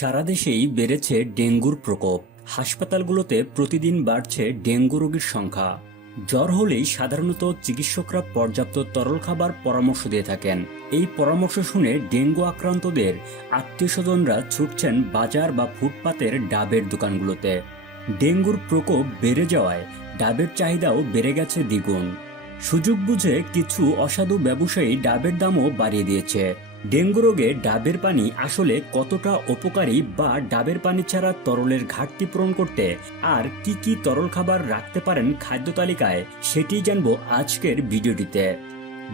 সারা দেশেই বেড়েছে ডেঙ্গুর প্রকোপ। হাসপাতালগুলোতে প্রতিদিন বাড়ছে ডেঙ্গু রোগীর সংখ্যা। জ্বর হলেই সাধারণত চিকিৎসকরা পর্যাপ্ত তরল খাবার পরামর্শ দিয়ে থাকেন। এই পরামর্শ শুনে ডেঙ্গু আক্রান্তদের আত্মীয় স্বজনরা ছুটছেন বাজার বা ফুটপাতের ডাবের দোকানগুলোতে। ডেঙ্গুর প্রকোপ বেড়ে যাওয়ায় ডাবের চাহিদাও বেড়ে গেছে দ্বিগুণ। সুযোগ বুঝে কিছু অসাধু ব্যবসায়ী ডাবের দামও বাড়িয়ে দিয়েছে। ডেঙ্গু রোগে ডাবের পানি আসলে কতটা উপকারী বা ডাবের পানি ছাড়া তরলের ঘাটতি পূরণ করতে আর কি কি তরল খাবার রাখতে পারেন খাদ্য তালিকায় সেটি জানব আজকের ভিডিওটিতে।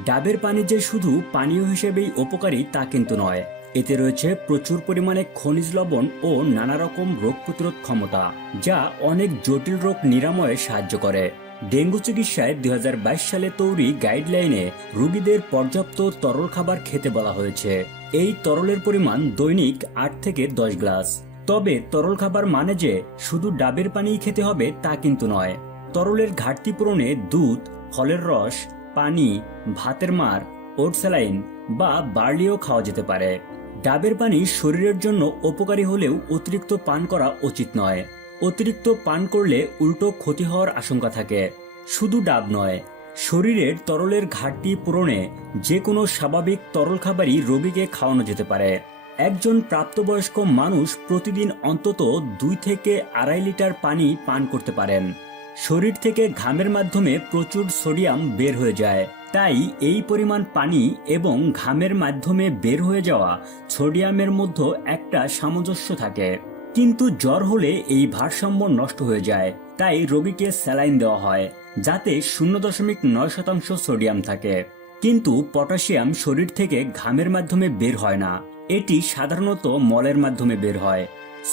ডাবের পানি যে শুধু পানীয় হিসেবেই উপকারী তা কিন্তু নয়, এতে রয়েছে প্রচুর পরিমাণে খনিজ লবণ ও নানা রকম রোগ প্রতিরোধ ক্ষমতা, যা অনেক জটিল রোগ নিরাময়ে সাহায্য করে। ডেঙ্গু চিকিৎসায় দুই হাজার বাইশ সালে তৈরি গাইডলাইনে রোগীদের পর্যাপ্ত তরল খাবার খেতে বলা হয়েছে। এই তরলের পরিমাণ দৈনিক আট থেকে দশ গ্লাস। তবে তরল খাবার মানে যে শুধু ডাবের পানিই খেতে হবে তা কিন্তু নয়। তরলের ঘাটতি পূরণে দুধ, ফলের রস, পানি, ভাতের মার ওটস্যালাইন বা বার্লিও খাওয়া যেতে পারে। ডাবের পানি শরীরের জন্য উপকারী হলেও অতিরিক্ত পান করা উচিত নয়। অতিরিক্ত পান করলে উল্টো ক্ষতি হওয়ার আশঙ্কা থাকে। শুধু ডাব নয়, শরীরের তরলের ঘাটতি পূরণে যে কোনো স্বাভাবিক তরল খাবারই রোগীকে খাওয়ানো যেতে পারে। একজন প্রাপ্তবয়স্ক মানুষ প্রতিদিন অন্তত দুই থেকে আড়াই লিটার পানি পান করতে পারেন। শরীর থেকে ঘামের মাধ্যমে প্রচুর সোডিয়াম বের হয়ে যায়। তাই এই পরিমাণ পানি এবং ঘামের মাধ্যমে বের হয়ে যাওয়া সোডিয়ামের মধ্যে একটা সামঞ্জস্য থাকে। কিন্তু জ্বর হলে এই ভারসাম্য নষ্ট হয়ে যায়। তাই রোগীকে স্যালাইন দেওয়া হয়, যাতে শূন্য দশমিক নয় শতাংশ সোডিয়াম থাকে। কিন্তু পটাশিয়াম শরীর থেকে ঘামের মাধ্যমে বের হয় না। এটি সাধারণত মলের মাধ্যমে বের হয়।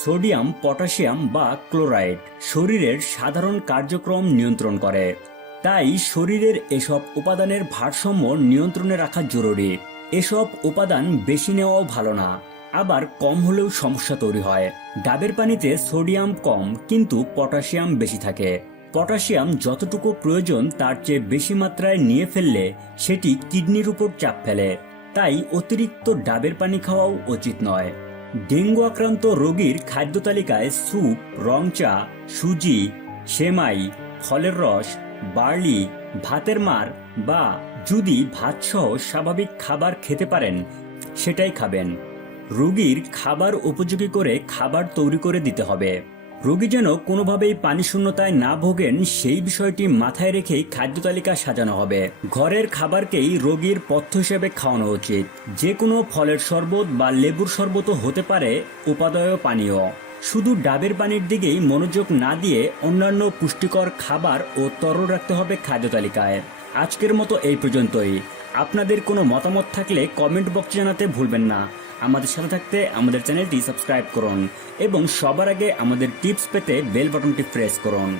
সোডিয়াম, পটাশিয়াম বা ক্লোরাইড শরীরের সাধারণ কার্যক্রম নিয়ন্ত্রণ করে। তাই শরীরের এসব উপাদানের ভারসাম্য নিয়ন্ত্রণে রাখা জরুরি। এসব উপাদান বেশি নেওয়াও ভালো না। আবার কম হলেও সমস্যা তৈরি হয়। ডাবের পানিতে সোডিয়াম কম, কিন্তু পটাশিয়াম বেশি থাকে। পটাশিয়াম যতটুকু প্রয়োজন তার চেয়ে বেশি মাত্রায় নিয়ে ফেললে সেটি কিডনির উপর চাপ ফেলে। তাই অতিরিক্ত ডাবের পানি খাওয়াও উচিত নয়। ডেঙ্গু আক্রান্ত রোগীর খাদ্য তালিকায় স্যুপ, রং চা, সুজি, সেমাই, ফলের রস, বার্লি, ভাতের মার বা যদি ভাতসহ স্বাভাবিক খাবার খেতে পারেন, সেটাই খাবেন। রোগীর খাবার উপযোগী করে খাবার তৈরি করে দিতে হবে। রোগী যেন কোনোভাবেই পানি শূন্যতায় না ভোগেন, সেই বিষয়টি মাথায় রেখেই খাদ্য তালিকা সাজানো হবে। ঘরের খাবারকেই রোগীর পথ্য হিসেবে খাওয়ানো উচিত। যে কোনো ফলের শরবত বা লেবুর শরবতও হতে পারে উপাদেয় পানীয়। শুধু ডাবের পানির দিকেই মনোযোগ না দিয়ে অন্যান্য পুষ্টিকর খাবার ও তরল রাখতে হবে খাদ্য তালিকায়। আজকের মতো এই পর্যন্তই। আপনাদের কোনো মতামত থাকলে কমেন্ট বক্সে জানাতে ভুলবেন না। আমাদের সাথে থাকতে আমাদের চ্যানেলটি সাবস্ক্রাইব করুন এবং সবার আগে আমাদের টিপস পেতে বেল বাটনটি প্রেস করুন।